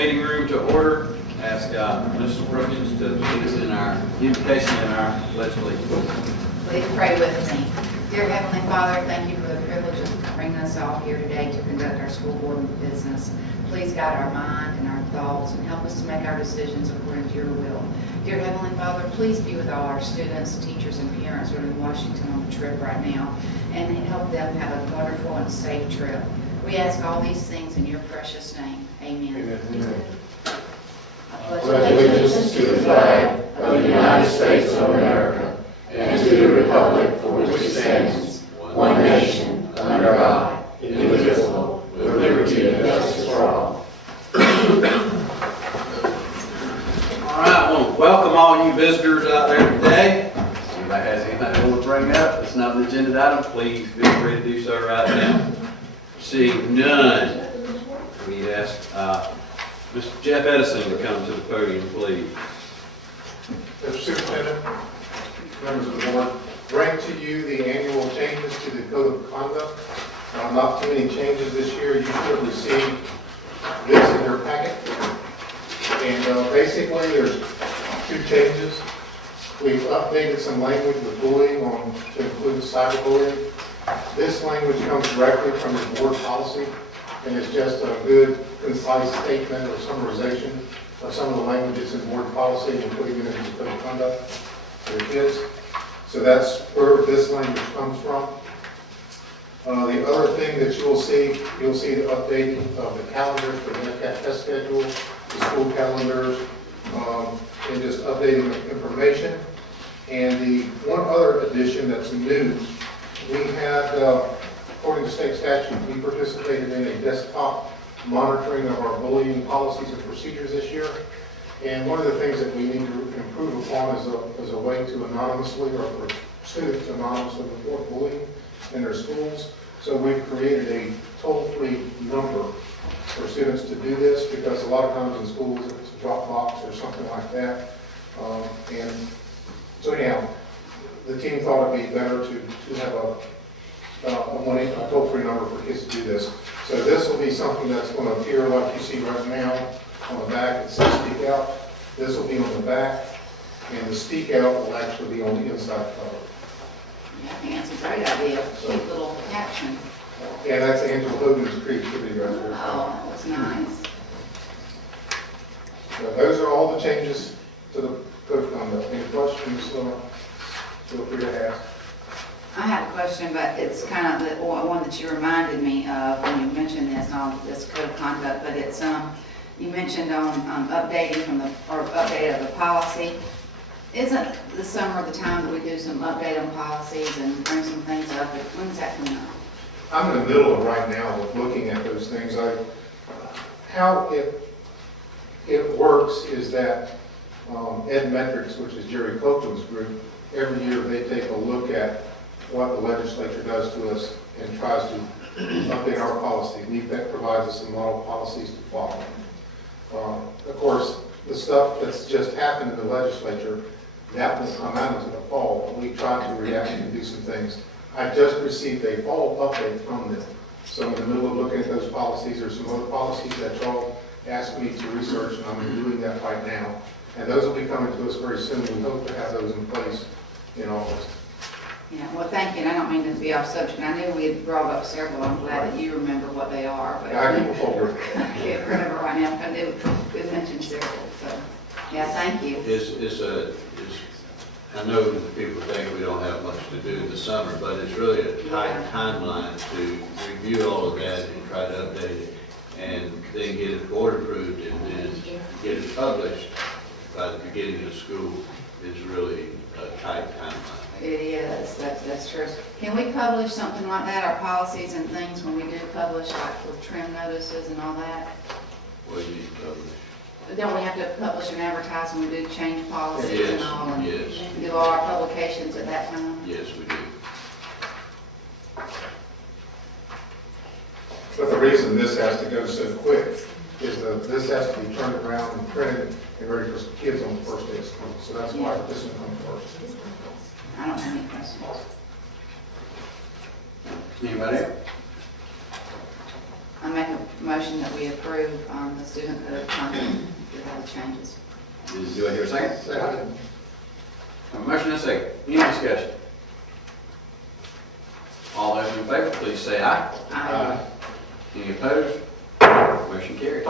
meeting room to order. Ask Mrs. Brookins to lead us in our invocation and our pledge of allegiance. Please pray with me. Dear Heavenly Father, thank you for the privilege of bringing us all here today to conduct our school board business. Please guide our mind and our thoughts and help us to make our decisions according to your will. Dear Heavenly Father, please be with all our students, teachers, and parents who are in Washington on the trip right now, and help them have a wonderful and safe trip. We ask all these things in your precious name. Amen. Amen. I Pledge allegiance to the flag of the United States of America and to the republic for which it stands, one nation, under God, indivisible, with liberty and justice for all. All right, I want to welcome all you visitors out there today. If anybody has anything they want to bring up, it's not an agenda item, please feel free to do so right now. Seeing none, we ask Mr. Jeff Edison to come to the podium, please. Mr. Superintendent, members of the board, bring to you the annual changes to the Code of Conduct. Not too many changes this year. You should receive this in your packet. And basically, there's two changes. We've updated some language with bullying to include cyberbullying. This language comes directly from the board policy, and it's just a good, concise statement or summarization of some of the languages in board policy and putting it into the Code of Conduct for the kids. So that's where this language comes from. The other thing that you'll see the updating of the calendars for the MCAT test schedule, the school calendars, and just updating the information. And the one other addition that's new, we had, according to state statute, we participated in a desktop monitoring of our bullying policies and procedures this year. And one of the things that we need to improve upon is a way to anonymously, or for students to anonymously report bullying in their schools. So we've created a toll-free number for students to do this, because a lot of times in schools it's a drop box or something like that. And so anyhow, the team thought it'd be better to have a toll-free number for kids to do this. So this will be something that's going to appear like you see right now on the back. It says speak out. This will be on the back, and the speak out will actually be on the inside cover. Yeah, I think that's a great idea. Cute little caption. And that's Angela Hogan's creativity right there. Oh, that was nice. So those are all the changes to the Code of Conduct. Any questions, feel free to ask. I have a question, but it's kind of the one that you reminded me of when you mentioned this, this Code of Conduct, but it's, you mentioned on updating update of the policy. Isn't the summer the time that we do some update on policies and bring some things up? When's that coming up? I'm in the middle of right now of looking at those things. How it works is that Ed Metrics, which is Jerry Copeland's group, every year they take a look at what the legislature does to us and tries to update our policy. NEPEC provides us some model policies to follow. Of course, the stuff that's just happened in the legislature, that will come out into the fall, but we try to react and do some things. I just received a fall update from them. So in the middle of looking at those policies, there's some other policies that y'all asked me to research, and I'm doing that right now. And those will be coming to us very soon. We hope to have those in place in August. Yeah, well, thank you, and I don't mean to be off subject. I knew we had brought up several. I'm glad that you remember what they are. But I keep a folder. I can't remember right now. I knew we mentioned several. So, yeah, thank you. I know that people think we don't have much to do in the summer, but it's really a tight timeline to review all of that and try to update it, and then get it board approved and then get it published by the beginning of school is really a tight timeline. It is. That's true. Can we publish something like that, our policies and things, when we do publish, like for trim notices and all that? What do you need to publish? Don't we have to publish an advertisement, we do change policies and all? And Yes. do all our publications at that time? Yes, we do. But the reason this has to go so quick is that this has to be turned around and printed and ready for kids on the first day of school. So that's why this will come first. I don't have any questions. Anybody else? I make a motion motion that we approve the student code of conduct with all the changes. Do I hear a second? Second. A motion and a second. Any discussion? All those in favor, please say aye. Aye. Any opposed? Motion carries.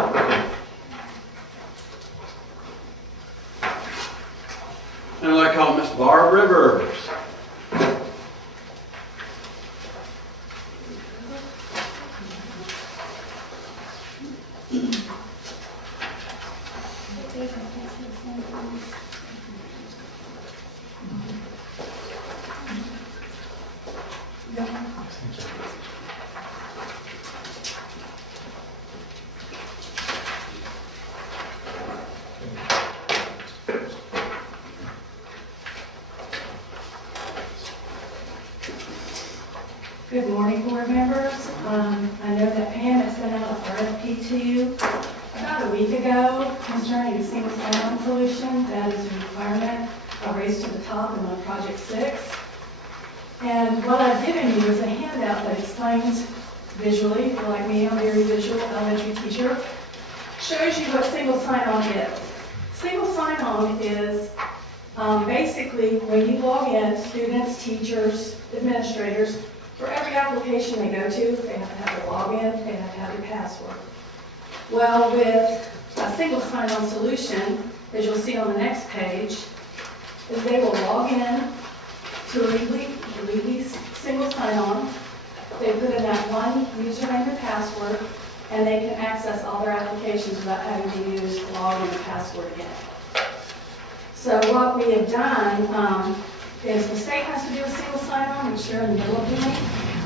And I'd like to call Miss Barbara Rivers. Good morning, board members. I know that Pam has sent out an RFP to you about a week ago concerning a single sign-on solution. That is a requirement, a race to the top and on project 6. And what I've given you is a handout that explains visually, if you're like me, I'm a very visual elementary teacher, shows you what single sign-on is. Single sign-on is basically when you log in, students, teachers, administrators, for every application they go to, they have to have their login, they have to have their password. Well, with a single sign-on solution, as you'll see on the next page, is they will log in to a legally single sign-on. They put in that one username and password, and they can access all their applications without having to use login and password again. So what we have done is the state has to do a single sign-on, which they're in the middle of doing,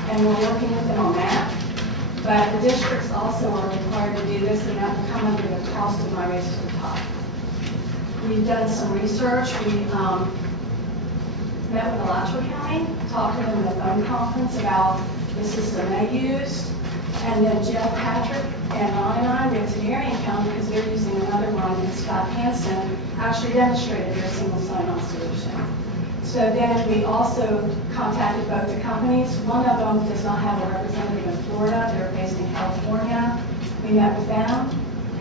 and we're working with them on that. But the districts also are required to do this, and that will come under the cost of my race to the top. We've done some research. We met with Alachua County, talked to them in a phone conference about the system they used, and then Jeff Patrick and Ron and I went to Marion County because they're using another one, and Scott Hansen actually demonstrated their single sign-on solution. So then we also contacted both the companies. One of them does not have a representative in Florida. They're based in California. We met with them,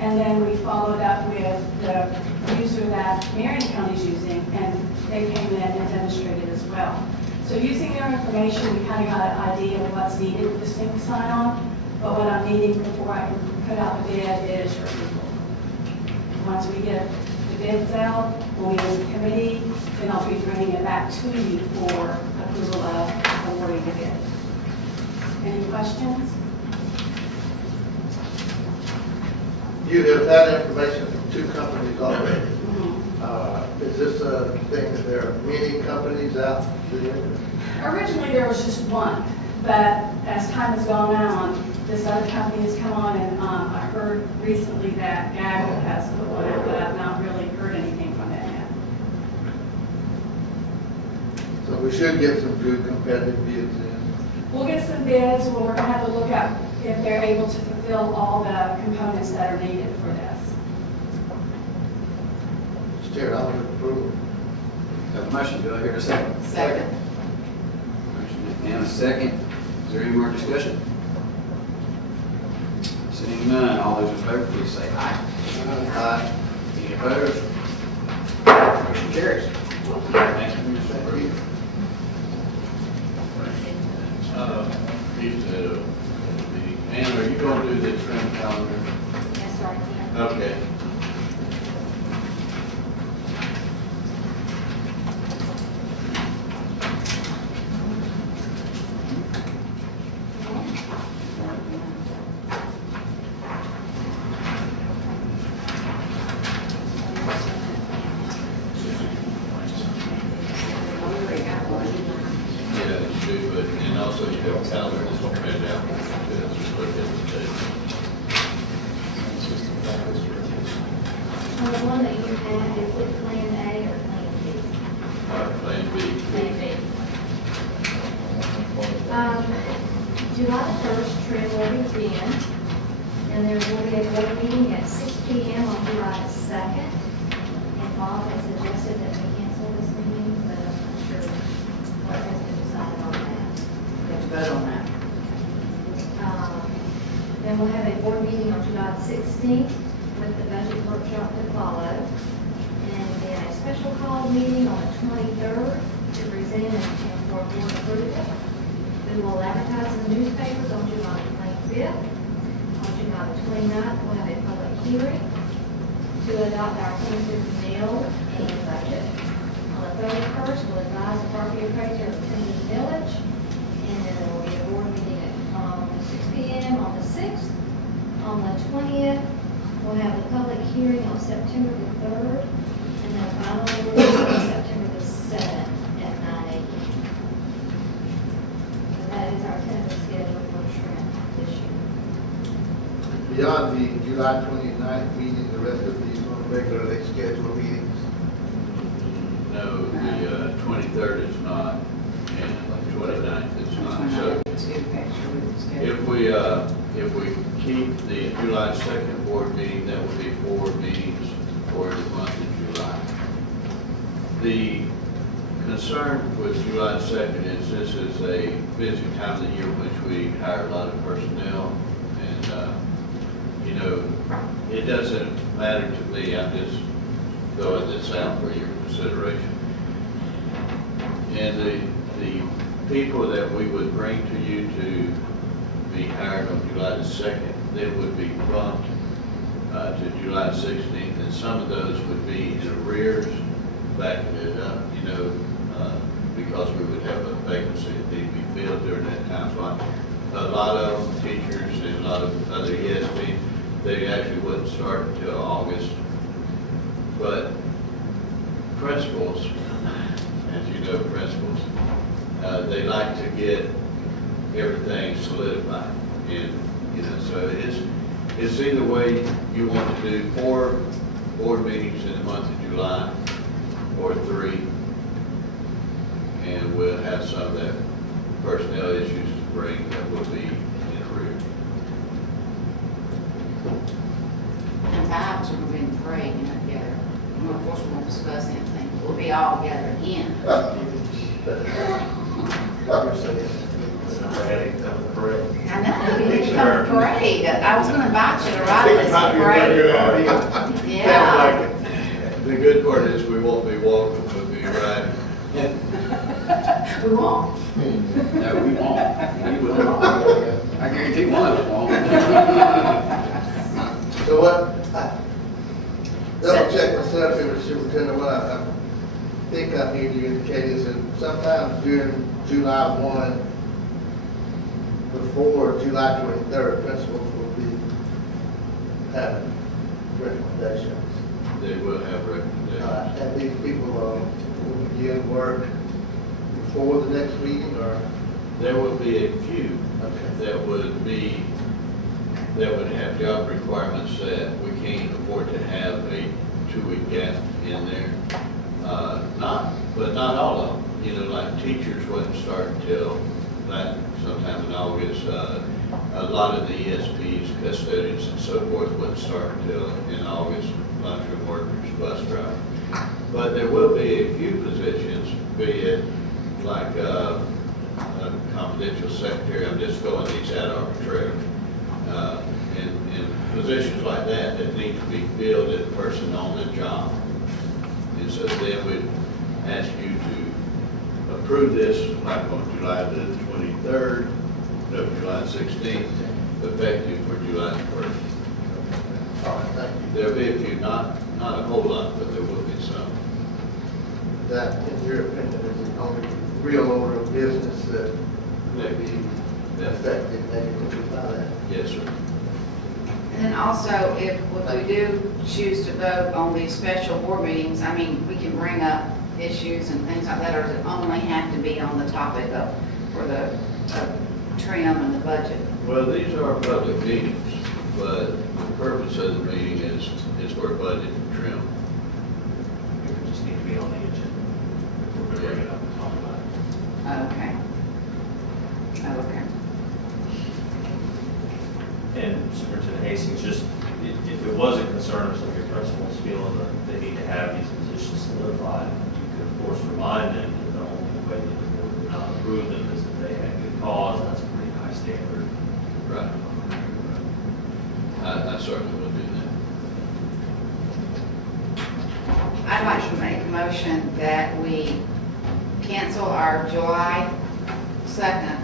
and then we followed up with the user that Marion County is using, and they came in and demonstrated as well. So using their information, we kind of got an idea of what's needed with the single sign-on, but what I'm needing before I can put out the bid is your approval. Once we get the bids out, when we as a committee, then I'll be bringing it back to you for approval of awarding the bid. Any questions? You have had information from 2 companies already. Is this a thing that there are many companies out there? Originally, there was just one, but as time has gone on, this other company has come on, and I heard recently that Gaggle has put one out, but I've not really heard anything from them yet. So we should get some good competitive bids in. We'll get some bids, we're going to have to look at if they're able to fulfill all the components that are needed for this. Mr. Chair, I would approve. Have a motion. Do I hear a second? Second. Motion and a second. Is there any more discussion? Seeing none, all those in favor, please say aye. Aye. Any opposed? Motion carries. Thank you, Mr. Brewer. Ann, are you going to do the trim calendar? Yes, sir. Okay. Yeah, you do, but, and also you have a calendar that's printed out. Just look at the date. The one that you have, is it Plan A or Plan B? Plan B. Plan B. July the 1st, trim will begin, and there will be a board meeting at 6 p.m. on July the 2nd. And Bob has suggested that we cancel this meeting, but I'm not sure what has been decided on that. We have to vote on that. Then And we'll have a board meeting on July 16th with the budget workshop to follow. And then a special call meeting on the 23rd to present and for board approval. We will advertise in the newspapers on July 25th. On July 29th, we'll have a public hearing to adopt our tentative mill and budget. On the 31st, we'll advise the property appraiser of tentative millage. And then there will be a board meeting at 6 p.m. on the 6th. On the 20th, we'll have the public hearing on September the 3rd. And then final board meeting on September the 7th at 9 a.m. So that is our tentative schedule for shrimp this year. Beyond the July 29th meeting, the rest of these are regularly scheduled meetings. No, the 23rd is not, and the 29th is not. So Let's get a picture with the schedule. if we keep the July 2nd board meeting, that would be 4 meetings for the month of July. The concern with July 2nd is this is a busy time of the year in which we hire a lot of personnel. And, you know, it doesn't matter to me. I'm just throwing this out for your consideration. And the people that we would bring to you to be hired on July the 2nd, they would be bumped to July 16th, and some of those would be in arrears, backing it up, you know, because we would have a vacancy that need to be filled during that time. So a lot of teachers and a lot of other ESP, they actually wouldn't start until August. But principals, as you know, principals, they like to get everything solidified. And, you know, so it's either way you want to do 4 board meetings in the month of July or 3. And we'll have some of that personnel issues to bring that will be in arrears. And times we're going to be praying, you know, together. And of course, we won't discuss anything. We'll be all together again. I know, you should come to parade. I was gonna invite you to ride this parade. Yeah. The good part is we won't be walking, we'll be riding. We won't. No, we won't. We will. I guarantee one of us won't. So what, double check myself here, Mr. Superintendent, what I think I hear you indicate is that sometimes during July 1, before July 23rd, principals will be having recommendations. They will have recommendations. And these people will begin work before the next meeting, or? There will be a few Okay. that would have job requirements that we can't afford to have a 2-week gap in there. But not all of them. You know, like teachers wouldn't start until sometime in August. A lot of the ESPs, custodians and so forth wouldn't start until in August, lunchroom workers, bus drivers. But there will be a few positions, be it like a confidential secretary, I'm just throwing these out arbitrarily. And positions like that need to be filled at the person on the job. And so then we'd ask you to approve this like on July the 23rd, no, July 16th, effective for July 1st. All right, thank you. There'll be a few, not a whole lot, but there will be some. That, in your opinion, is the only real order of business that may be affected negatively by that? Yes, sir. And then also, if we do choose to vote on these special board meetings, I mean, we can bring up issues and things like that, or does it only have to be on the topic of, for the trim and the budget? Well, these are public meetings, but the purpose of the meeting is for budget and trim. It would just need to be on the agenda. We're going to bring it up and talk about it. Okay. Okay. And Superintendent Hastings, just, if it was a concern of some of your principals feeling that they need to have these positions solidified, you could of course remind them that the only way that the board would not approve them is if they had good cause, and that's a pretty high standard. Right. that we cancel our July 2nd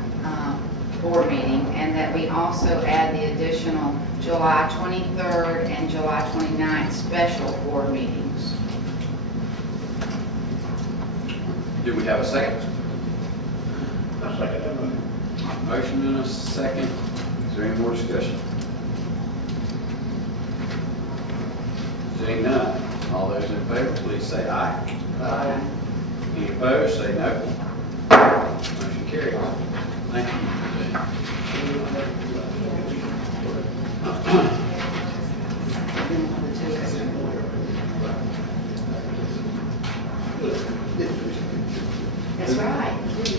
board meeting, and that we also add the additional July 23rd and July 29th special board meetings. Do we have a second? I'll second that motion. Motion and a second. Is there any more discussion? Seeing none, all those in favor, please say aye. Aye. Any opposed, say no. Motion carries. Thank you. That's right.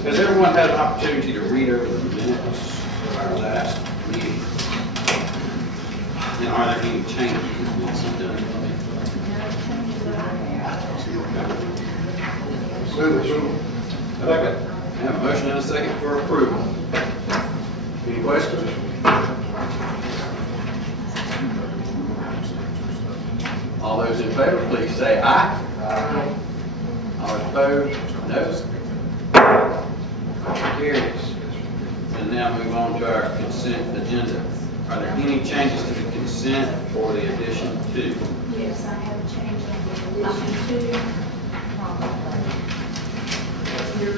Has everyone had an opportunity to read over the minutes of our last meeting? And are there any changes? Move it. Second. I have a motion and a second for approval. Any questions? All those in favor, please say aye. Aye. All opposed, no. Motion carries. And now move on to our consent agenda. Are there any changes to the consent or the addition to? Yes, I have a change on the addition to. Your C,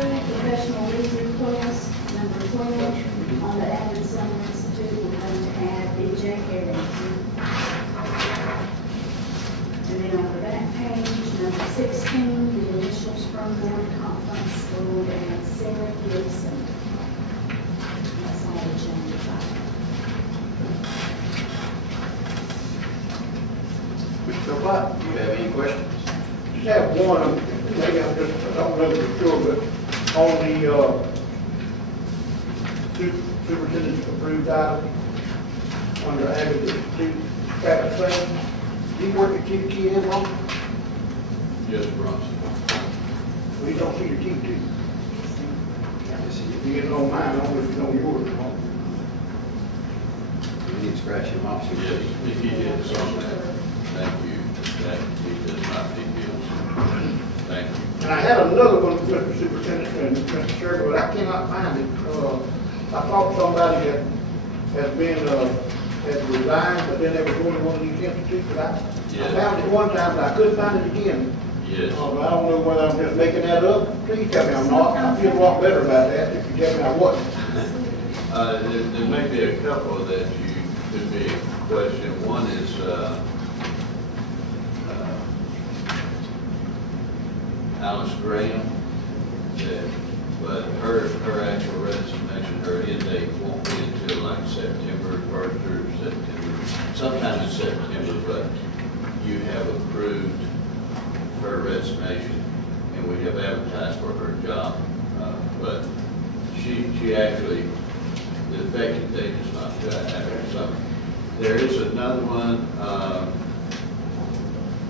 professional leave request, number 12, on the added summer institute, we're going to add B.J. Harrington. And then on the back page, number 16, the initial Sprung Board Conference, we'll add Sarah Gibson. That's all the changes I have. Mr. Platt, do you have any questions? Just have one, maybe I don't know for sure, but on the superintendent's approved item, under added to status thing, do you work at T and M on? Yes, Bronson. We don't see your T2. You get on mine, I don't know if you know yours. We need to scratch him off. Yes, if he hits on that, thank you, that he does not need bills. Thank you. And I had another one, Mr. Superintendent and Mr. Chairman, but I cannot find it. I thought somebody had been, had resigned, but then they were going to one of these institutes, but I Yes. found it one time, but I couldn't find it again. Yes. I don't know whether I'm just making that up. Please tell me I'm not. I feel a lot better about that if you tell me I wasn't. There may be a couple that you could be questioning. One is, Alice Graham, but her actual resignation, her end date won't be until like September 1st or September, sometime in September, but you have approved her resignation, and we have advertised for her job. But she actually, the effective date is not after summer. There is another one,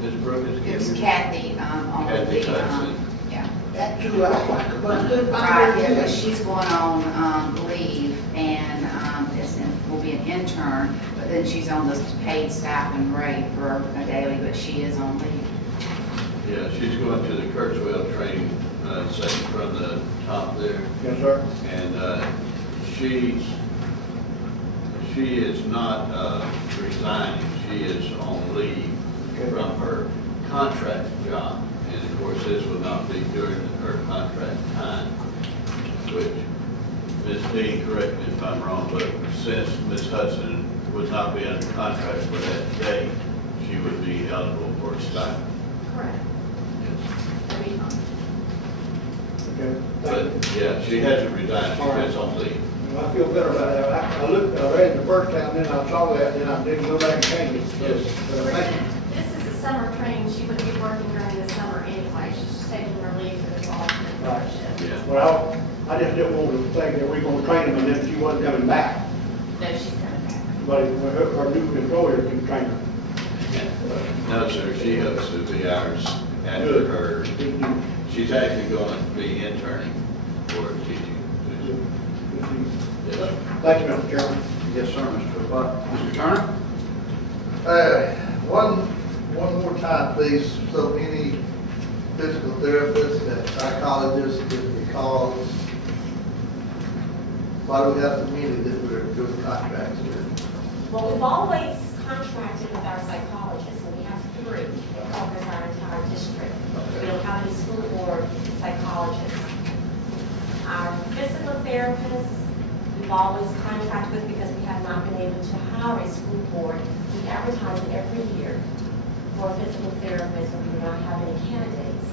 Ms. Brooks. It's Kathy, on Kathy the, Hudson. yeah. That's who I like, but I couldn't Right, find yeah, it but again. she's going on leave, and will be an intern, but then she's on this paid stipend rate for a daily, but she is on leave. Yeah, she's going to the Kirksville training, second from the top there. Yes, sir. And she is not resigning, she is on leave from her contract job. And of course, this will not be during her contract time, which, Ms. Dean, correct me if I'm wrong, but since Ms. Hudson would not be under contract for that day, she would be eligible for a stipend. Correct. That'd be fine. Okay. But, yeah, she hasn't resigned, she is on leave. Well, I feel better about that. I looked, I read it the first time, then I saw that, then I didn't go back and change it. So, thank you. This is a summer training, she would be working during the summer anyway, she's just taking her leave for the fall internship. Yeah. Well, I just didn't want to think that we were going to train them and then she wasn't coming back. No, she's coming back. But her new employer can train her. No, sir, she hopes to be ours after her. She's actually going to be interning for a teaching position. Yes. Thank you, Mr. Chairman. Yes, sir, Mr. Platt. Mr. Turner? One more time, please, so any physical therapists and psychologists because why do we have so many that we're doing contracts with? Well, we've always contracted with our psychologists, and we have 3 that covers our entire district. We don't have any school board psychologists. Our physical therapists, we've always contracted with because we have not been able to hire a school board. We advertise every year for a physical therapist, and we do not have any candidates.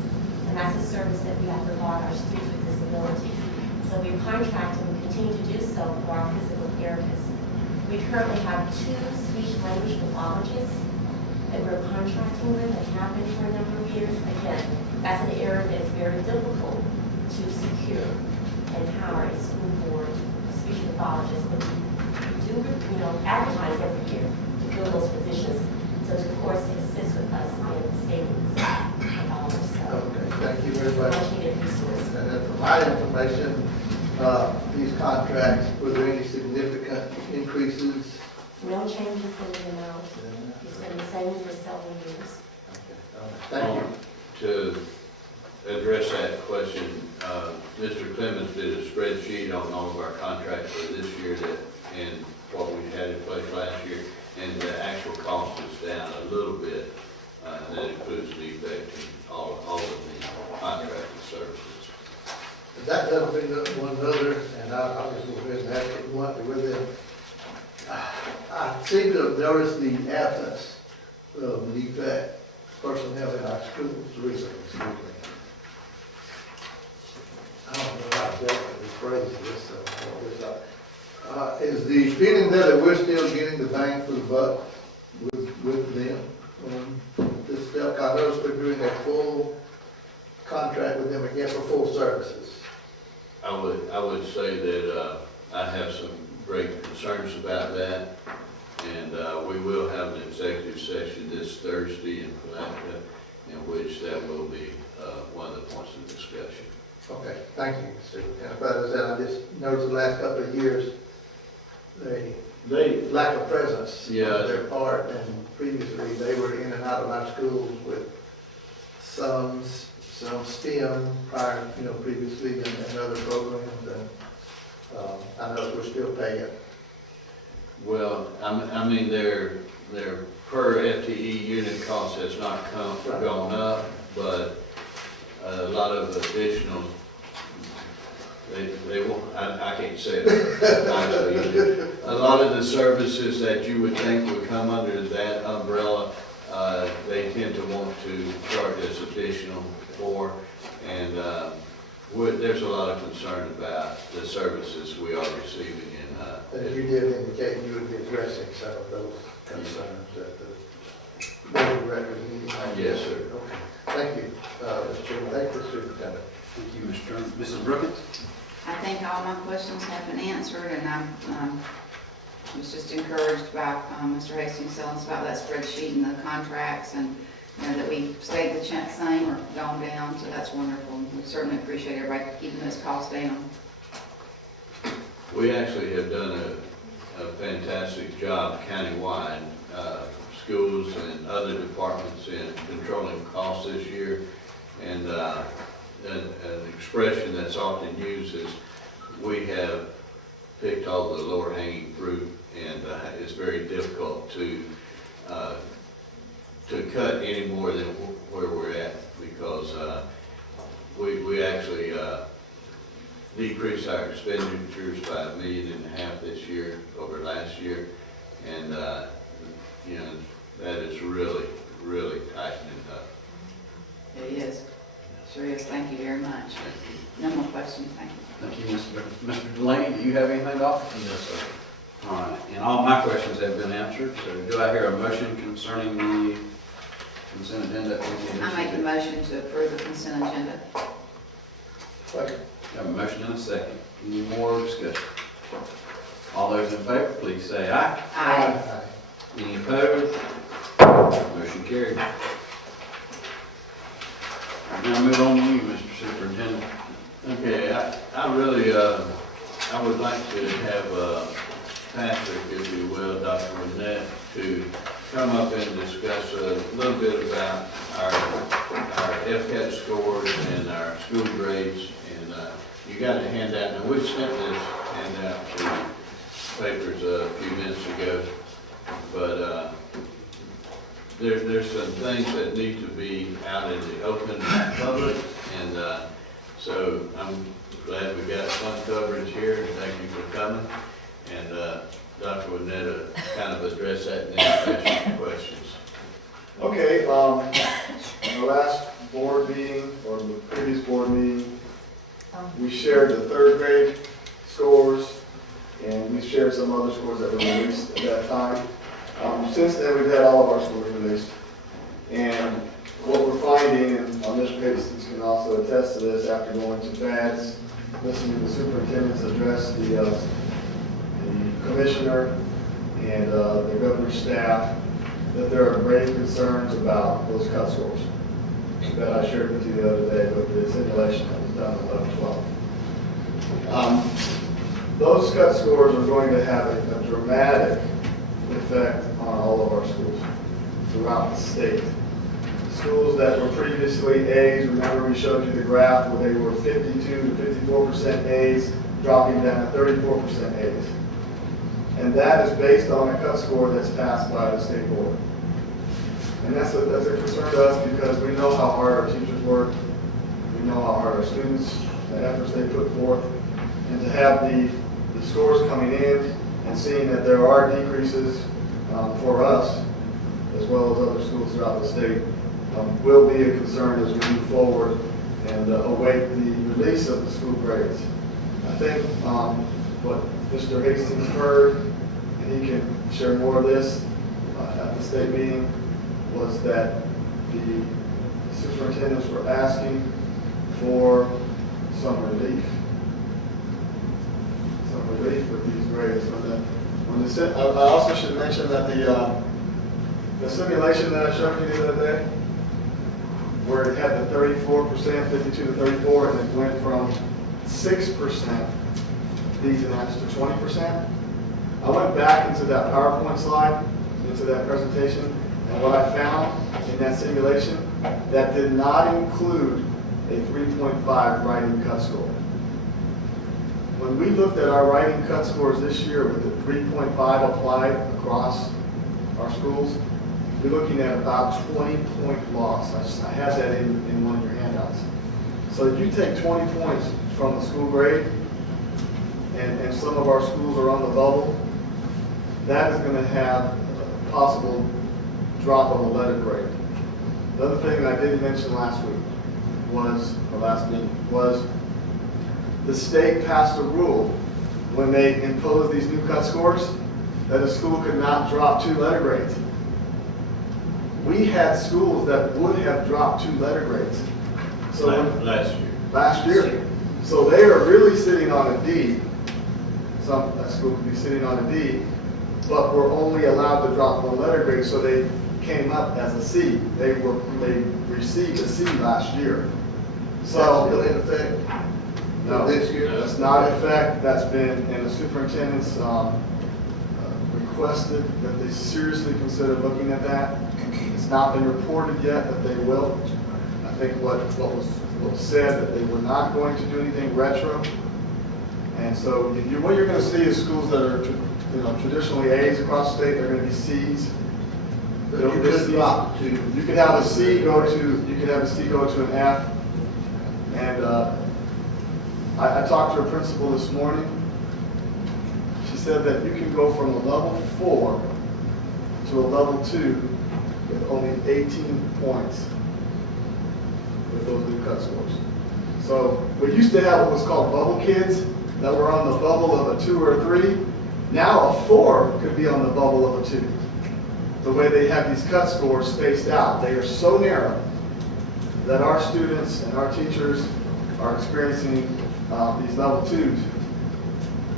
And that's a service that we have to provide our students with disabilities. So we've contracted and continue to do so for our physical therapists. We currently have 2 speech-language pathologists that we're contracting with and have been for a number of years. Again, that's an area that is very difficult to secure and hire a school board speech pathologist. But we do, advertise every year to fill those positions. So of course, it assists with us in savings of dollars. So Okay, thank you very much. much needed resource. And then for my information, these contracts, were there any significant increases? No changes in the amount. It's been the same for several years. Thank you. To address that question, Mr. Clemens did a spreadsheet on all of our contracts for this year and what we had in place last year, and the actual cost is down a little bit. That includes the effect in all of the contracted services. That does bring up one other, and I'll just go ahead and ask it bluntly with them. I seem to have noticed the absence of the effect personnel in our schools recently, excuse me. I don't know how to phrase this, so I don't know this. Is the feeling there that we're still getting the bang for the buck with them? This stuff, I noticed we're doing a full contract with them again for full services. I would say that I have some great concerns about that, and we will have an executive session this Thursday in Palatka, in which that will be one of the points of discussion. Okay, thank you, Superintendent. As I said, I just noticed the last couple of years, they lack of presence on their part, and previously they were in and out of our schools with some STEM prior, previously and other programs, and I know we're still paying. Well, I mean, their per FTE unit cost has not gone up, but a lot of additional, they won't, I can't say it nicely. A lot of the services that you would think would come under that umbrella, they tend to want to charge us additional for, and there's a lot of concern about the services we are receiving in. And you did indicate you would be addressing some of those concerns at the board of records meeting. Yes, sir. Okay, thank you, Mr. Chairman. Thank you, Superintendent. Thank you, Mr. Turner. Mrs. Brookins? I think all my questions have been answered, and I was just encouraged by Mr. Hastings telling us about that spreadsheet and the contracts, and that we stayed the same or gone down, so that's wonderful. We certainly appreciate everybody keeping those costs down. We actually have done a fantastic job countywide, schools and other departments in controlling costs this year. And an expression that's often used is we have picked all the lower hanging fruit, and it's very difficult to cut any more than where we're at, because we actually decreased our expenditures by $1.5 million this year over last year, and that is really tightening up. It is. Sure is. Thank you very much. No more questions. Thank you. Thank you, Mr. Delaney. Do you have anything to offer? Yes, sir. All right, and all my questions have been answered, so do I hear a motion concerning the consent agenda? I make the motion to approve the consent agenda. Second. Have a motion and a second. Any more discussion? All those in favor, please say aye. Aye. Any opposed? Motion carried. Now move on to you, Mr. Superintendent. Okay, I really, I would like to have Patrick, if you will, Dr. Winnett, to come up and discuss a little bit about our FCAT scores and our school grades. And you got a handout, and we sent this handout to papers a few minutes ago. But there's some things that need to be out in the open public. And so I'm glad we got some coverage here, and thank you for coming. And Dr. Winetta kind of address that and then ask some questions. Okay, in the last board meeting, or the previous board meeting, we shared the third grade scores, and we shared some other scores that were released at that time. Since then, we've had all of our scores released. And what we're finding, and Mr. Hastings can also attest to this, after going to FADS, listening to the superintendent's address, the commissioner and the governor's staff, that there are grave concerns about those cut scores that I shared with you the other day with the simulation that was done in 11-12. Those cut scores are going to have a dramatic effect on all of our schools throughout the state. Schools that were previously A's, remember we showed you the graph where they were 52 to 54% A's, dropping down to 34% A's. And that is based on a cut score that's passed by the state board. And that's a concern to us because we know how hard our teachers work, we know how hard our students, the efforts they put forth, and to have the scores coming in and seeing that there are decreases for us, as well as other schools throughout the state, will be a concern as we move forward and await the release of the school grades. I think what Mr. Hastings heard, and he can share more of this at the state meeting, was that the superintendents were asking for some relief. Some relief with these grades. I also should mention that the simulation that I showed you the other day, where it had the 34%, 52 to 34, and it went from 6% these and that's to 20%. I went back into that PowerPoint slide, into that presentation, and what I found in that simulation, that did not include a 3.5 writing cut score. When we looked at our writing cut scores this year with the 3.5 applied across our schools, you're looking at about 20-point loss. I had that in one of your handouts. So if you take 20 points from the school grade, and some of our schools are on the bubble, that is going to have a possible drop on the letter grade. The other thing that I didn't mention last week was, or last meeting, was the state passed a rule when they imposed these new cut scores that a school could not drop 2 letter grades. We had schools that would have dropped 2 letter grades. So last year. So they are really sitting on a D. A school could be sitting on a D, but were only allowed to drop 1 letter grade, so they came up as a C. They received a C last year. So Still in effect? No, This year? that's not in effect. That's been, and the superintendent's requested that they seriously consider looking at that. It's not been reported yet that they will. I think what was said, that they were not going to do anything retro. And so what you're going to see is schools that are traditionally A's across the state, they're going to be C's. But you could drop to. You could have a C go to an F. And I talked to a principal this morning. She said that you can go from a level 4 to a level 2 with only 18 points with those new cut scores. So we used to have what was called bubble kids that were on the bubble of a 2 or a 3. Now a 4 could be on the bubble of a 2. The way they have these cut scores spaced out, they are so narrow that our students and our teachers are experiencing these level 2s,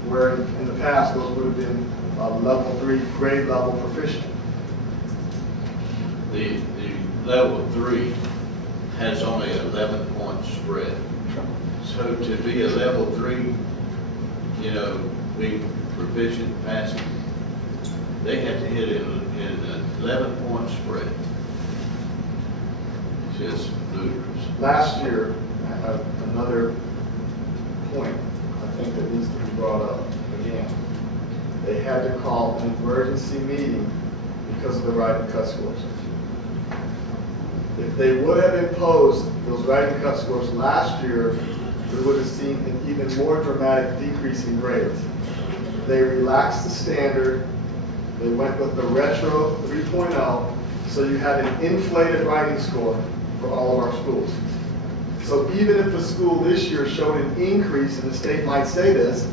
where in the past those would have been level 3 grade level proficient. The level 3 has only 11-point spread. So to be a level 3, be proficient passing, they have to hit it in an 11-point spread. It's just ludicrous. Last year, another point I think that needs to be brought up again. They had to call an emergency meeting because of the writing cut scores. If they would have imposed those writing cut scores last year, we would have seen an even more dramatic decrease in grades. They relaxed the standard, they went with the retro 3.0, so you had an inflated writing score for all of our schools. So even if the school this year showed an increase, and the state might say this,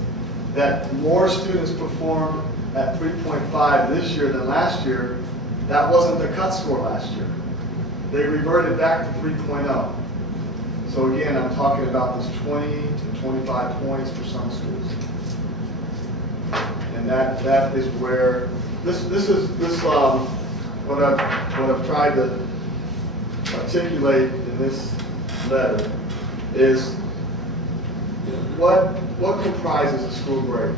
that more students performed at 3.5 this year than last year, that wasn't the cut score last year. They reverted back to 3.0. So again, I'm talking about this 20 to 25 points for some schools. And that is where, what I've tried to articulate in this letter is what comprises a school grade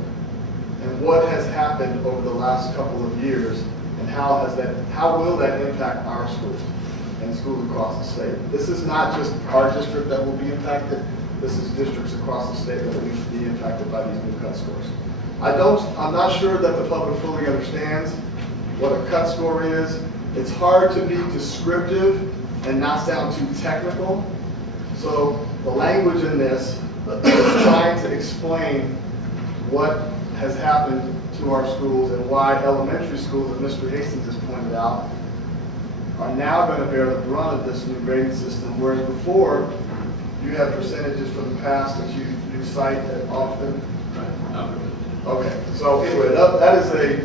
and what has happened over the last couple of years, and how will that impact our schools and schools across the state. This is not just our district that will be impacted, this is districts across the state that will be impacted by these new cut scores. I'm not sure that the public fully understands what a cut score is. It's hard to be descriptive and not sound too technical. So the language in this is trying to explain what has happened to our schools and why elementary schools, as Mr. Hastings has pointed out, are now going to bear the brunt of this new grading system, whereas before, you have percentages from the past that you cite that often. Okay, so anyway, that is a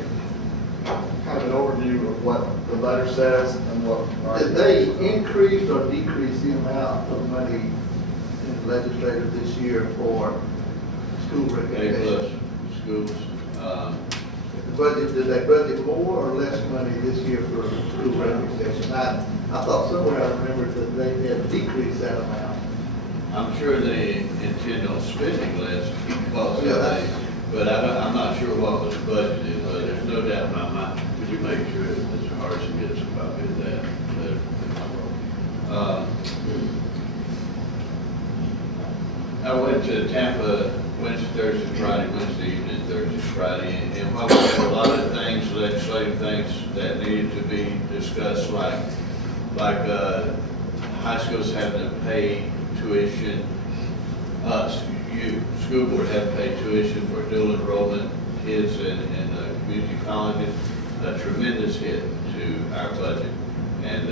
kind of an overview of what the letter says and what. Did they increase or decrease the amount of money in the legislature this year for school recreation? A+ schools. Did they budget more or less money this year for school recreation? I thought somewhere I remembered that they had decreased that amount. I'm sure they intend on spending less because Yeah, of that's- that, but I'm not sure what was budgeted, but there's no doubt in my mind. Would you make sure that Mr. Harrison gets a copy of that? I went to Tampa Wednesday, Thursday, Friday, Wednesday evening, Thursday, Friday, and while we had a lot of things, legislative things that needed to be discussed, like high schools having to pay tuition, school board have to pay tuition for dual enrollment kids in community colleges, a tremendous hit to our budget. And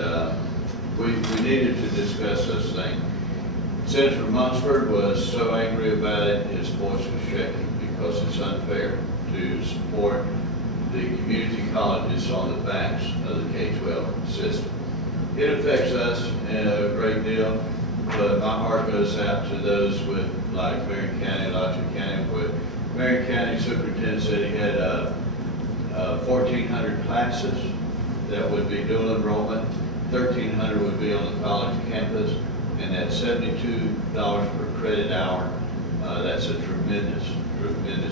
we needed to discuss those things. Senator Lunsford was so angry about it, his voice was shaking because it's unfair to support the community colleges on the backs of the K-12 system. It affects us a great deal, but my heart goes out to those with, like Marion County, Logic County, where Marion County Superintendent said he had 1,400 classes that would be dual enrollment, 1,300 would be on the college campus, and at $72 per credit hour, that's a tremendous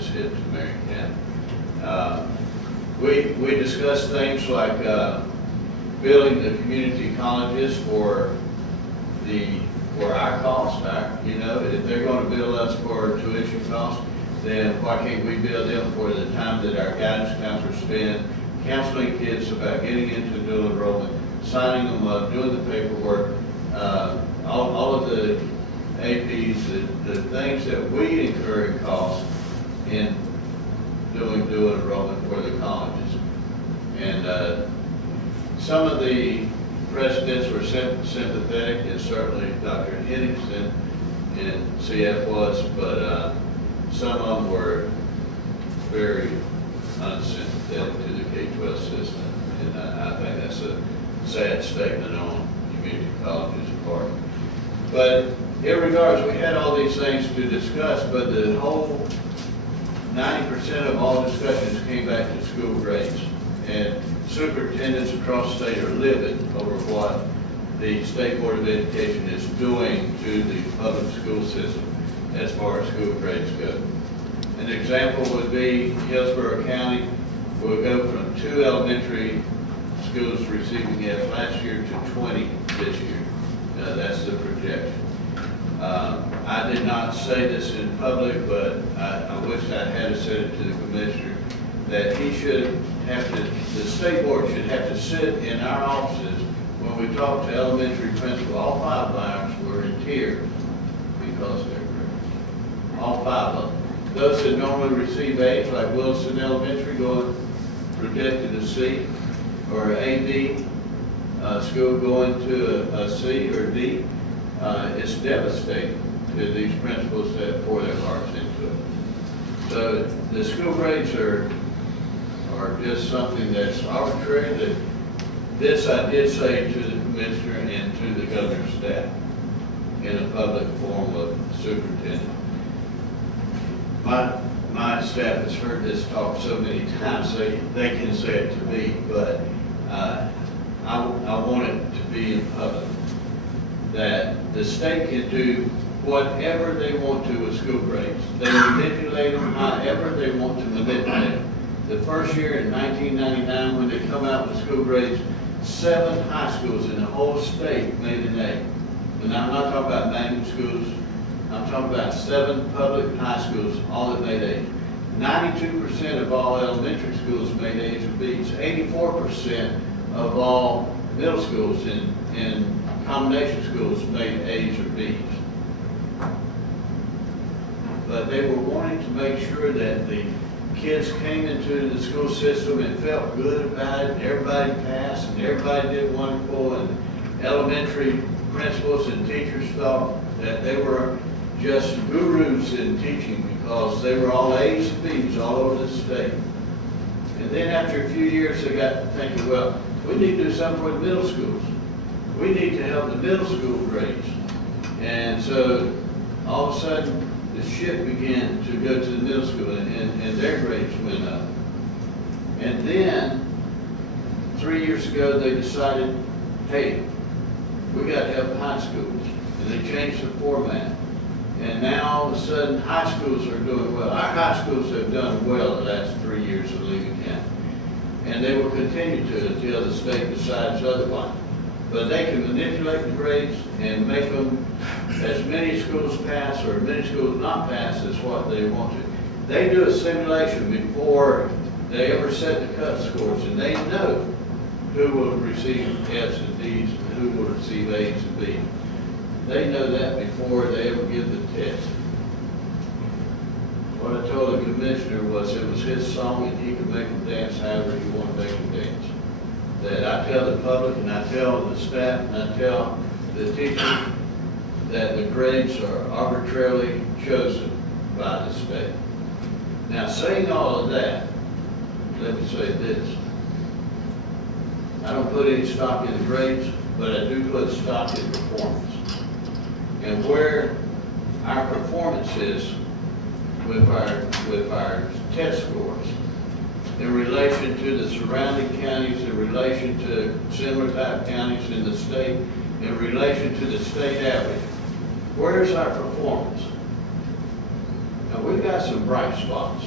hit to Marion County. We discussed things like billing the community colleges for our costs. If they're going to bill us for tuition costs, then why can't we bill them for the time that our guidance counselors spend counseling kids about getting into dual enrollment, signing them up, doing the paperwork, all of the APs, the things that we incur in costs in doing dual enrollment for the colleges. And some of the presidents were sympathetic, and certainly Dr. Henningsen and CF was, but some of them were very unsympathetic to the K-12 system. And I think that's a sad statement on community colleges' part. But irregardless, we had all these things to discuss, but the whole 90% of all discussions came back to school grades. And superintendents across the state are livid over what the State Board of Education is doing to the public school system as far as school grades go. An example would be Hillsborough County will go from 2 elementary schools receiving F last year to 20 this year. That's the projection. I did not say this in public, but I wish I had said it to the commissioner, that he should have to, the state board should have to sit in our offices when we talk to elementary principals. All 5 of ours were in tears because of their grades. All 5 of them. Those that normally receive A's, like Wilson Elementary, going projected a C, or A/D, school going to a C or D, it's devastating to these principals that pour their hearts into it. So the school grades are just something that's arbitrary. That this I did say to the commissioner and to the governor's staff in a public forum of superintendent. My staff has heard this talk so many times, they can say it to me, but I want it to be in public, that the state can do whatever they want to with school grades. They manipulate them however they want to manipulate them. The first year in 1999, when they come out with school grades, 7 high schools in the whole state made an A. And I'm not talking about magnet schools, I'm talking about 7 public high schools, all that made A's. 92% of all elementary schools made A's or B's. 84% of all middle schools and combination schools made A's or B's. But they were wanting to make sure that the kids came into the school system and felt good about it, and everybody passed, and everybody did wonderful, and elementary principals and teachers thought that they were just gurus in teaching because they were all A's and B's all over the state. And then after a few years, they got to thinking, well, we need to do something for the middle schools. We need to help the middle school grades. And so all of a sudden, the ship began to go to the middle school, and their grades went up. And then, 3 years ago, they decided, hey, we got to help high schools. And they changed the format. And now, all of a sudden, high schools are doing well. Our high schools have done well the last 3 years of Levy County. And they will continue to until the state decides otherwise. But they can manipulate the grades and make them as many schools pass or many schools not pass as what they want to. They do a simulation before they ever set the cut scores, and they know who will receive F's and D's and who will receive A's and B's. They know that before they ever give the test. What I told the commissioner was it was his song and he could make them dance however he wanted to make them dance. That I tell the public and I tell the staff and I tell the teachers that the grades are arbitrarily chosen by the state. Now, saying all of that, let me say this. I don't put any stock in the grades, but I do put stock in performance. And where our performance is with our test scores in relation to the surrounding counties, in relation to similar type counties in the state, in relation to the state average, where's our performance? Now, we've got some bright spots.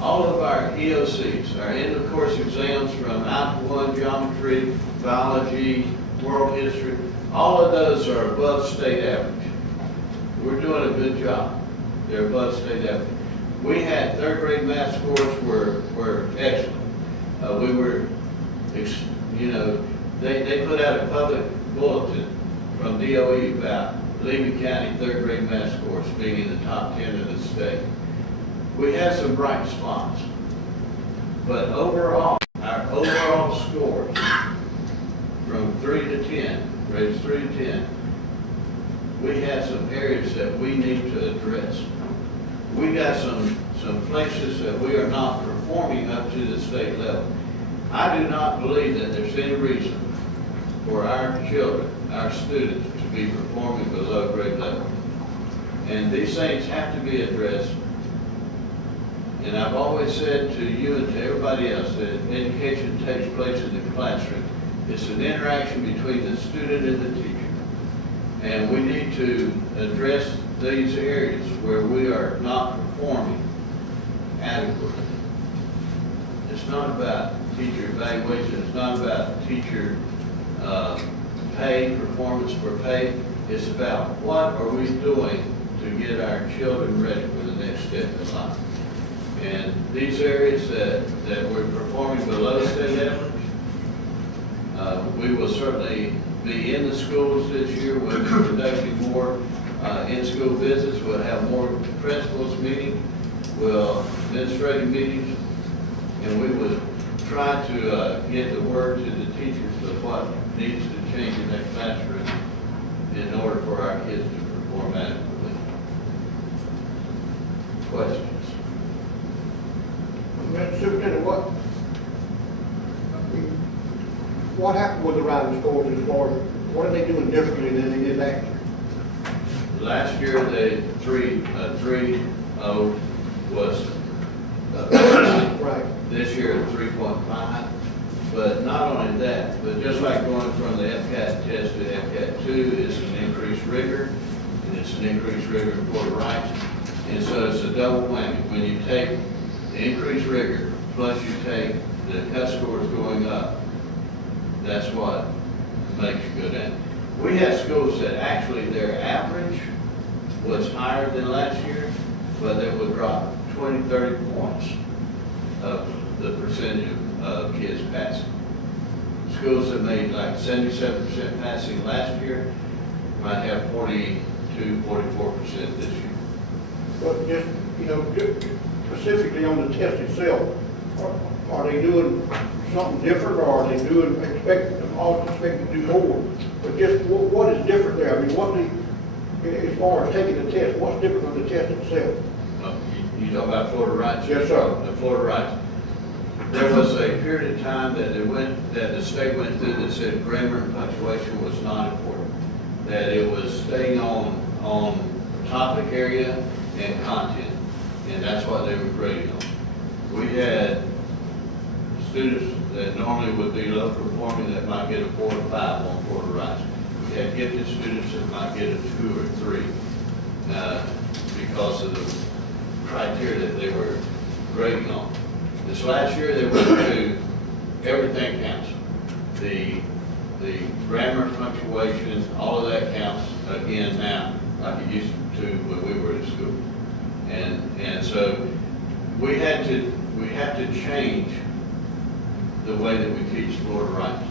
All of our EOCs, our end of course exams from Algebra 1, geometry, biology, world history, all of those are above state average. We're doing a good job. They're above state average. We had 3rd grade math scores were excellent. We were, you know, they put out a public bulletin from DOE about Levy County 3rd grade math scores being in the top 10 of the state. We had some bright spots, but overall, our overall scores from 3 to 10, grades 3 to 10, we have some areas that we need to address. We got some places that we are not performing up to the state level. I do not believe that there's any reason for our children, our students, to be performing below grade level. And these things have to be addressed. And I've always said to you and to everybody else that education takes place in the classroom. It's an interaction between the student and the teacher. And we need to address these areas where we are not performing adequately. it's not about teacher evaluation, it's not about teacher pay, performance for pay. It's about what are we doing to get our children ready for the next step in life. And these areas that we're performing below state average, we will certainly be in the schools this year. We'll be conducting more in-school visits. We'll have more principals meeting, administrative meetings, and we will try to get the word to the teachers of what needs to change in that classroom in order for our kids to perform adequately. Questions? Mr. Superintendent, what happened with the writing scores as far as, what are they doing differently than they did last year? Last year, the 3.0 was Right. this year at 3.5. But not only that, but just like going from the FCAT test to FCAT 2, it's an increased rigor, and it's an increased rigor in core rights. And so it's a double whammy. When you take the increased rigor, plus you take the cut scores going up, that's what makes you good at it. We had schools that actually their average was higher than last year, but they would drop 20, 30 points of the percentage of kids passing. Schools that made like 77% passing last year might have 42, 44% this year. But just, just specifically on the test itself, are they doing something different, or are they doing, all expected to do more? But just, what is different there? I mean, as far as taking the test, what's different on the test itself? You talk about Florida rights? Yes, sir. The Florida rights. There was a period of time that the state went through that said grammar and punctuation was not important. That it was staying on topic area and content. And that's what they were grading on. We had students that normally would be low performing that might get a 4 or 5 on Florida rights. We had gifted students that might get a 2 or 3 because of the criteria that they were grading on. This last year, they went to everything counts. The grammar, punctuation, all of that counts again now, like it used to when we were in school. And so we have to change the way that we teach Florida rights.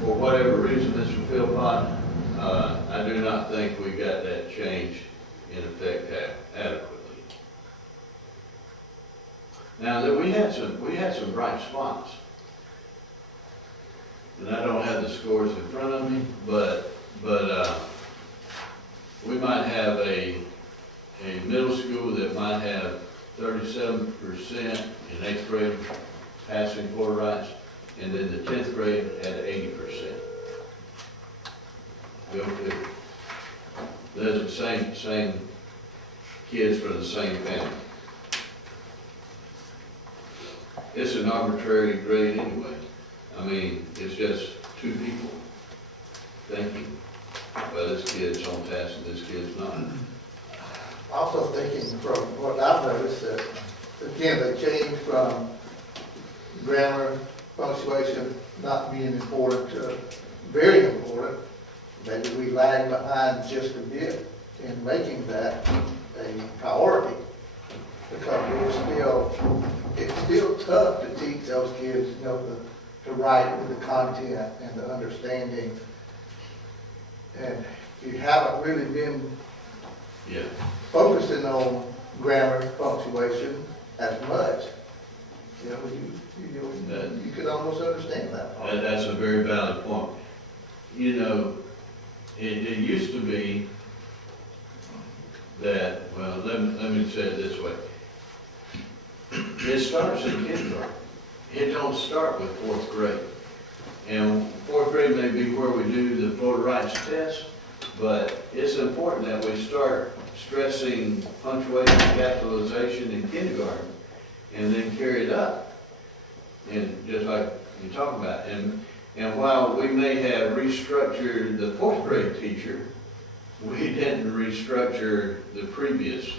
For whatever reason, Mr. Philpott, I do not think we got that change in effect adequately. Now that we had some bright spots, and I don't have the scores in front of me, but we might have a middle school that might have 37% in 8th grade passing Florida rights, and then the 10th grade had 80%. Go figure. Those are the same kids from the same family. It's an arbitrary grade anyway. I mean, it's just two people thinking, well, this kid's on task and this kid's not. Also thinking from what I've noticed that, again, they changed from grammar, punctuation not being important to very important. Maybe we lag behind just a bit in making that a priority, because it's still tough to teach those kids, to write with the content and the understanding. And you haven't really been focusing on grammar, punctuation as much. You could almost understand that. That's a very valid point. It used to be that, well, let me say it this way. It starts in kindergarten. It don't start with 4th grade. And 4th grade may be where we do the Florida rights test, but it's important that we start stressing punctuation and capitalization in kindergarten and then carry it up. And just like you talk about. And while we may have restructured the 4th grade teacher, we didn't restructure the previous.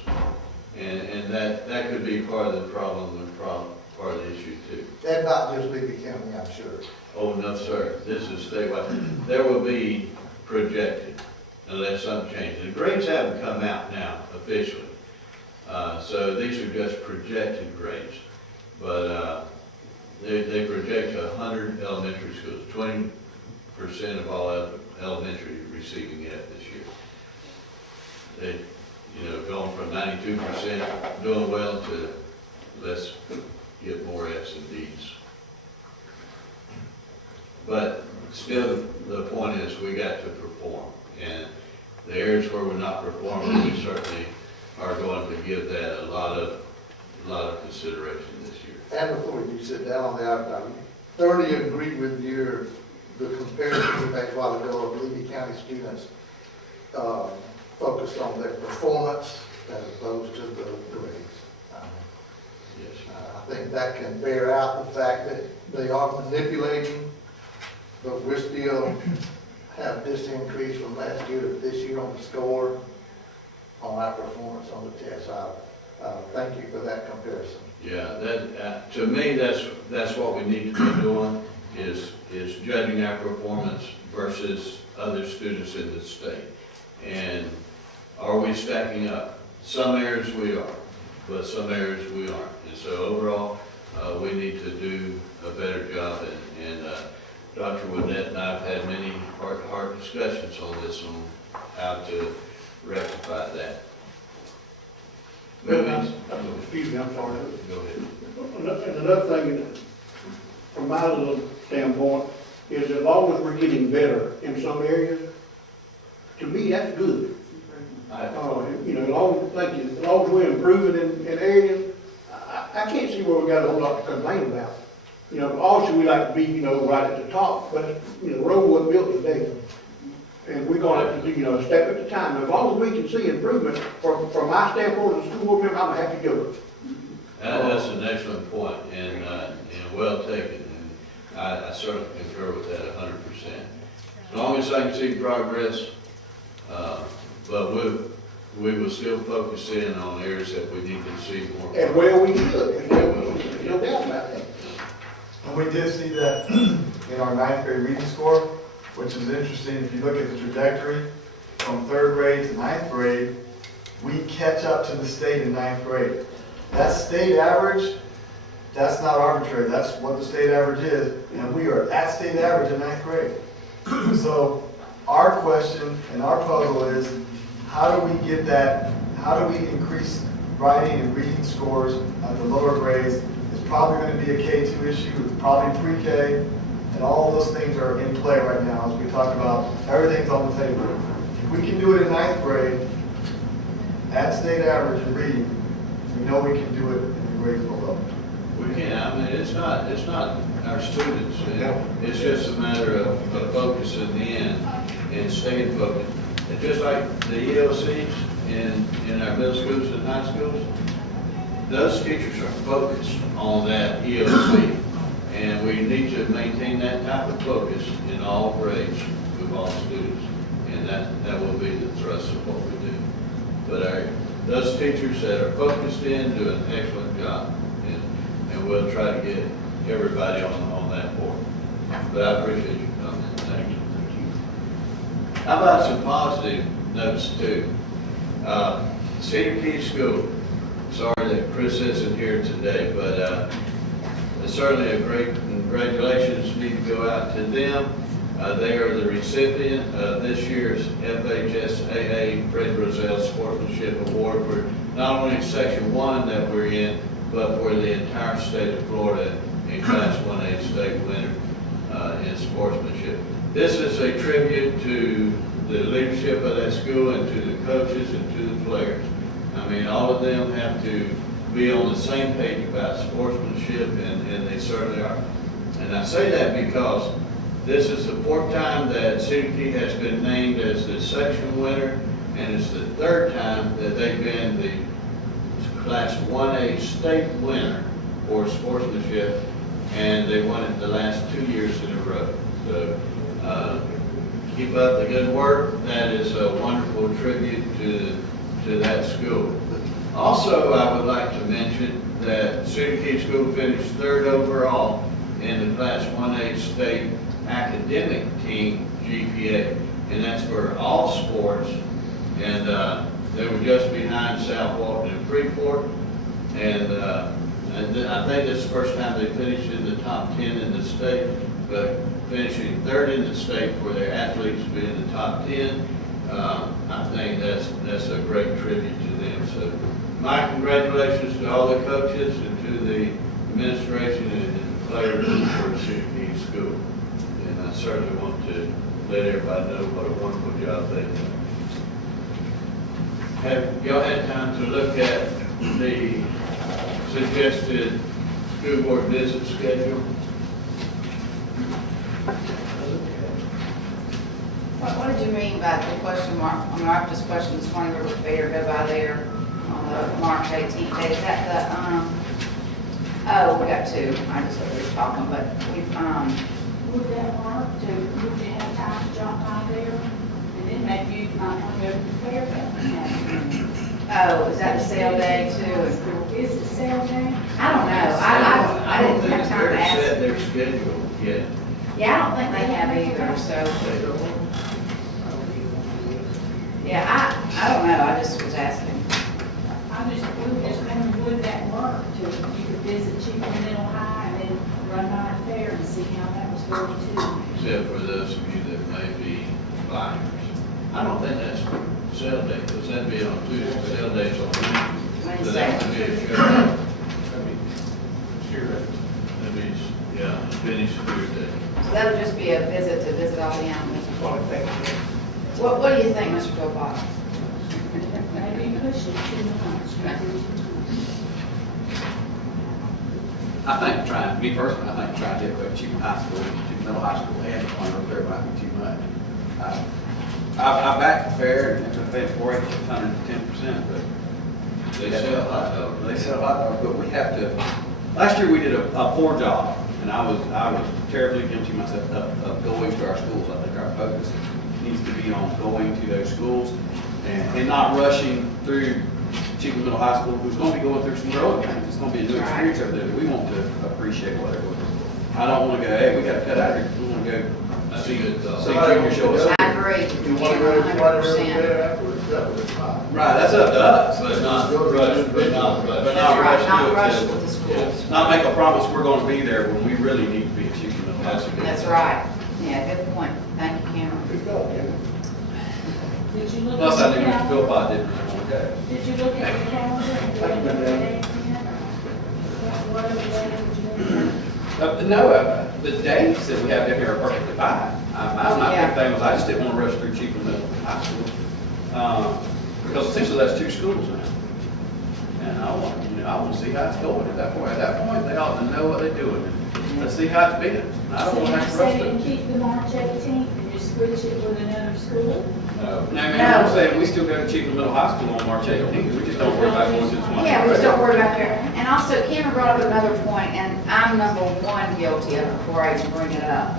And that could be part of the problem and part of the issue too. And not just Lee County, I'm sure. Oh, no, sir, this is statewide. There will be projected, unless something changes. The grades haven't come out now officially. So these are just projected grades. But they project 100 elementary schools, 20% of all elementary receiving F this year. They, going from 92% doing well to let's get more Fs and Ds. But still, the point is we got to perform. And the areas where we're not performing, we certainly are going to give that a lot of consideration this year. And before you sit down on that, I thoroughly agree with the comparison you made a while ago of Levy County students focused on their performance as opposed to the grades. Yes. I think that can bear out the fact that they are manipulating, but we're still have this increase from last year to this year on the score, on our performance on the test. Thank you for that comparison. Yeah, that, to me, that's what we need to be doing, is judging our performance versus other students in the state. And are we stacking up? Some areas we are, but some areas we aren't. And so overall, we need to do a better job. And Dr. Woodette and I have had many hard discussions on this, on how to rectify that. Excuse me, I'm sorry. Go ahead. And another thing, from my little standpoint, is as long as we're getting better in some areas, to me, that's good. As long as we're improving in areas, I can't see where we got a whole lot to complain about. Also, we like to be, right at the top, but, the road wasn't built today. And we're gonna have to do, a step at a time. As long as we can see improvement, from my standpoint as a school board member, I'm happy to go. That's an excellent point, and well taken, and I certainly concur with that 100%. As long as I can see progress, but we will still focus in on areas that we need to see more. And where we should, no doubt about that. And we did see that in our 9th grade reading score, which is interesting. If you look at the trajectory from 3rd grade to 9th grade, we catch up to the state in 9th grade. That state average, that's not arbitrary. That's what the state average is, and we are at state average in 9th grade. So our question and our puzzle is, how do we get that, how do we increase writing and reading scores at the lower grades? It's probably going to be a K2 issue, it's probably pre-K, and all those things are in play right now as we talk about, everything's on the table. If we can do it in 9th grade, at state average in reading, we know we can do it in the grades below. We can, I mean, it's not our students, it's just a matter of focus in the end, and staying focused. And just like the ELCs in our middle schools and high schools, those teachers are focused on that ELC, and we need to maintain that type of focus in all grades with all students, and that will be the thrust of what we do. But those teachers that are focused in do an excellent job, and we'll try to get everybody on that board. But I appreciate your comment. Thank you. How about some positive notes too? Cedar Key School. Sorry that Chris isn't here today, but it's certainly a great congratulations need to go out to them. They are the recipient of this year's FHSAA Fred Roselle Sportsmanship Award for not only Section 1 that we're in, but for the entire state of Florida in Class 1A state winner in sportsmanship. This is a tribute to the leadership of that school and to the coaches and to the players. I mean, all of them have to be on the same page about sportsmanship, and they certainly are. And I say that because this is the 4th time that Cedar Key has been named as the section winner, and it's the 3rd time that they've been the Class 1A state winner for sportsmanship, and they won it the last 2 years in a row. So keep up the good work. That is a wonderful tribute to that school. Also, I would like to mention that Cedar Key School finished third overall in the Class 1A state academic team GPA, and that's for all sports. And they were just behind South Walton and Freeport. And I think this is the first time they finished in the top 10 in the state, but finishing third in the state for their athletes to be in the top 10, I think that's a great tribute to them. So my congratulations to all the coaches and to the administration and players for Cedar Key School. And I certainly want to let everybody know what a wonderful job they've done. Have y'all had time to look at the suggested school board visit schedule? What did you mean by the question mark? I mean, I've just questioned this morning, River Fair, go by there on the March 18th date. Is that the, oh, we got two. I just heard we were talking, but we've, Would that work to, would you have time to drop by there? And then maybe you might want to go to the fair that night. oh, is that the sale day too? Is it sale day? I don't know. I don't didn't think have time to they're ask. set their schedule yet. Yeah, I don't think they have either, so, They don't. yeah, I don't know. I just was asking. I just, we were just wondering, would that work to, you could visit Chico Middle High and then run by the fair and see how that was going too? Except for those of you that may be buyers. I don't think that's sale day, because that'd be on Tuesday, sale day's on Wednesday. So that would be a show. That'd be, yeah, finish Tuesday. So that would just be a visit to visit all the animals. What do you think, Mr. Philpott? Maybe push it too much. I think trying, me personally, I think trying to get away with Chico High School, Chico Middle High School, and the one over there might be too much. I backed the fair, and if they for it, it's 110%, but They sell hot dogs. they sell hot dogs, but we have to, last year we did a poor job, and I was terribly guilty myself of going to our schools. I think our focus needs to be on going to those schools and not rushing through Chico Middle High School, who's going to be going through some growing pains. It's going to be a new experience over there. We want to appreciate what they're going through. I don't want to go, hey, we got to cut out here. We want to go That's a good thought. see junior show us. I agree. You want to go to White River 100%. Fair afterwards, that was fine. Right, that's up to us. But not rush, but not rush. But That's right, rush not to it, rush to- with the schools. Not make a promise we're going to be there when we really need to be at Chico Middle High That's a School. good That's thought. right. Yeah, good point. Thank you, Cameron. Good job, Jimmy. Did you look Plus, at I the knew Mr. calendar? Philpott didn't really want to go. Did you look at the calendar? and I've been there. What other day did you look at? No, the dates that we have in here are perfectly fine. My Yeah. big thing was I just didn't want to rush through Chico Middle High School. Because essentially that's two schools now. And I want to see how it's going at that point. At that point, they ought to know what they're doing. Let's see how it's been. I don't So want to you're have to rush saying through. keep the March 18th and just switch it with another school? No. No, man, I'm saying we still go to Chico Middle High School on March 18th. We just don't worry about going to this one. Yeah, we just don't worry about that. And also, Cameron brought up another point, and I'm number one guilty of it before I even bring it up.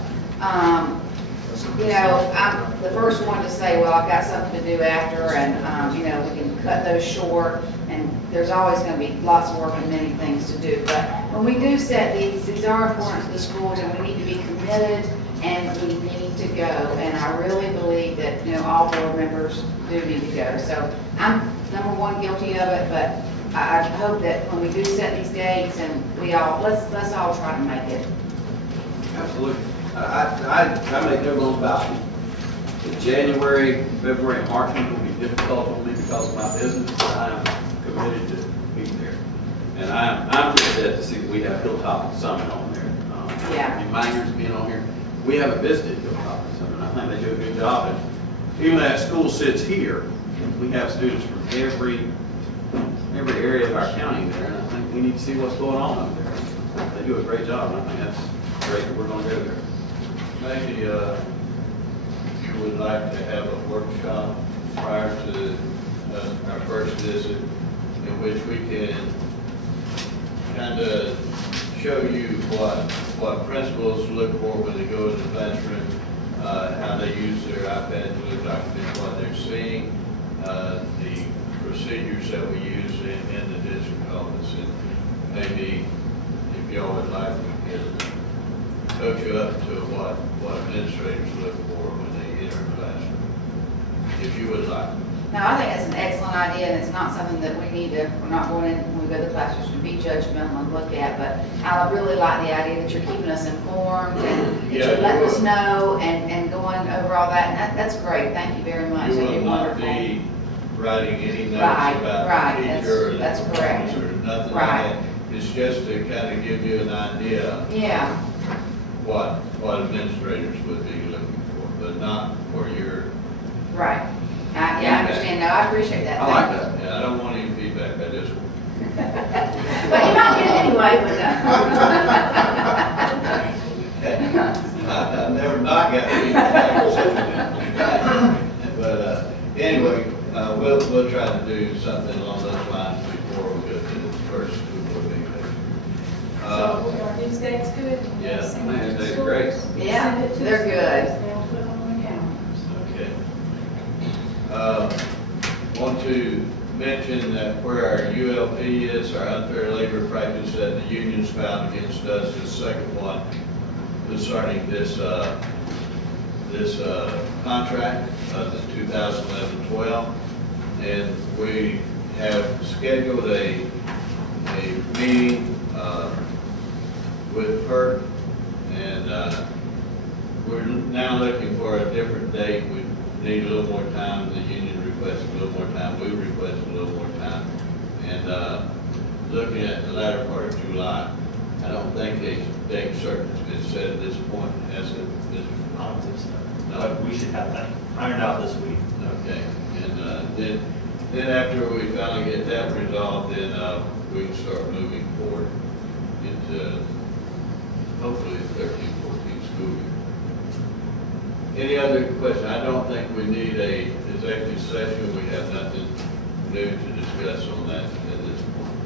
You know, I'm the first one to say, well, I've got something to do after, and, you know, we can cut those short, and there's always going to be lots of work and many things to do. But when we do set these are important to the schools, and we need to be committed, and we need to go. And I really believe that, you know, all board members do need to go. So I'm number one guilty of it, but I hope that when we do set these dates, and let's all try to make it. Absolutely. I make no bones about it. The January, February, and March will be difficult for me because of my business, but I am committed to being there. And I'm just glad to see that we have Hilltop and Summit on there. Yeah. And Miners being on here. We haven't visited Hilltop and Summit. I think they do a good job. And even though that school sits here, we have students from every area of our county there, and I think we need to see what's going on up there. They do a great job, and I think that's great that we're going to go there. Maybe, we would like to have a workshop prior to our first visit in which we can kind of show you what principals look for when they go in the classroom, how they use their iPad to document what they're seeing, the procedures that we use in the district office. And maybe if y'all would like, we can coach you up to what administrators look for when they enter a classroom, if you would like. Now, I think that's an excellent idea, and it's not something that we need to, we're not going in, when we go to the classrooms, to be judgmental and look at, but I really like the idea that you're keeping us informed, and that Yeah, you're letting you us will. know, and going over all that, and that's great, thank you very much, You that'd will be not wonderful. be writing any notes Right, about right, the teacher or the that's correct. performance or nothing like Right. that. It's just to kind of give you an idea Yeah, what administrators would be looking for, but not for your, right, yeah, I understand, no, I appreciate that. I like Thank you. that. yeah, I don't want any feedback, I just, But you might get it anyway, but, I've never not got feedback. But, anyway, we'll try to do something along those lines before we go to the first school board meeting. So are these dates good? Yeah, Send it to these dates schools? great. Yeah, Send it to they're good. schools. They'll put it on the calendars. Okay. Want to mention that where our ULP is, our unfair labor practice that the union's filed against us, the second one concerning this contract of the 2011-12. And we have scheduled a meeting with her, and we're now looking for a different date. We need a little more time. The union requests a little more time. We request a little more time. And looking at the latter part of July, I don't think a date certain has been set at this point, has it? I don't think so. No. But we should have that ironed out this week. Okay, and then after we finally get that resolved, then we can start moving forward into hopefully the 13-14 school year. Any other question? I don't think we need a executive session. We have nothing new to discuss on that at this point.